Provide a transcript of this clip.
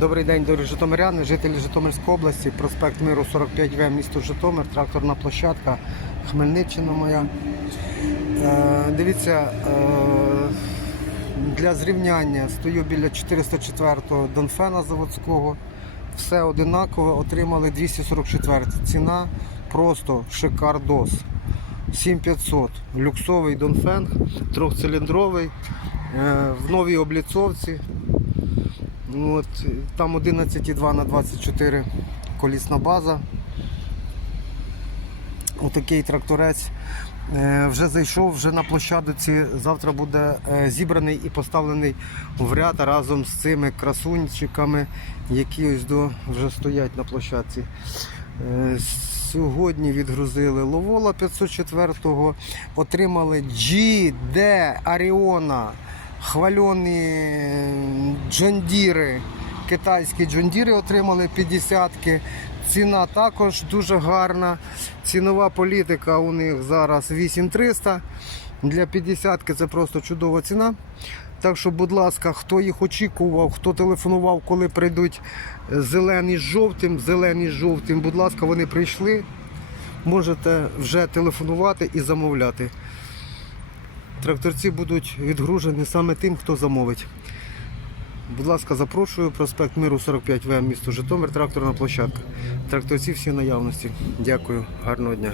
Добрий день, дорогі житомиряни, жителі Житомирської області, проспект Миру 45В, місто Житомир, тракторна площадка, Хмельниччина моя. Е, дивіться, е, для зрівняння стою біля 404-го Донфена заводського. Все одинаково, отримали 244. Ціна просто шикардос. 7500. Люксовий Донфенг, трьохциліндровий, е, в новій обліцовці. Ну, От, там 11,2 на 24 колісна база. Отакий тракторець. Е, вже зайшов вже на площадці. Завтра буде е, зібраний і поставлений в ряд разом з цими красунчиками, які ось до вже стоять на площадці. Е, Сьогодні відгрузили Ловола 504-го, отримали GD Аріона, хвальоні Джондіри, китайські Джондіри отримали 50-ки. Ціна також дуже гарна. Цінова політика у них зараз 8300. Для 50-ки це просто чудова ціна. Так що, будь ласка, хто їх очікував, хто телефонував, коли прийдуть зелені з жовтим, зелені з жовтим, будь ласка, вони прийшли. Можете вже телефонувати і замовляти. Тракторці будуть відгружені саме тим, хто замовить. Будь ласка, запрошую, проспект Миру 45В, місто Житомир, тракторна площадка. Тракторці всі наявності. Дякую, гарного дня.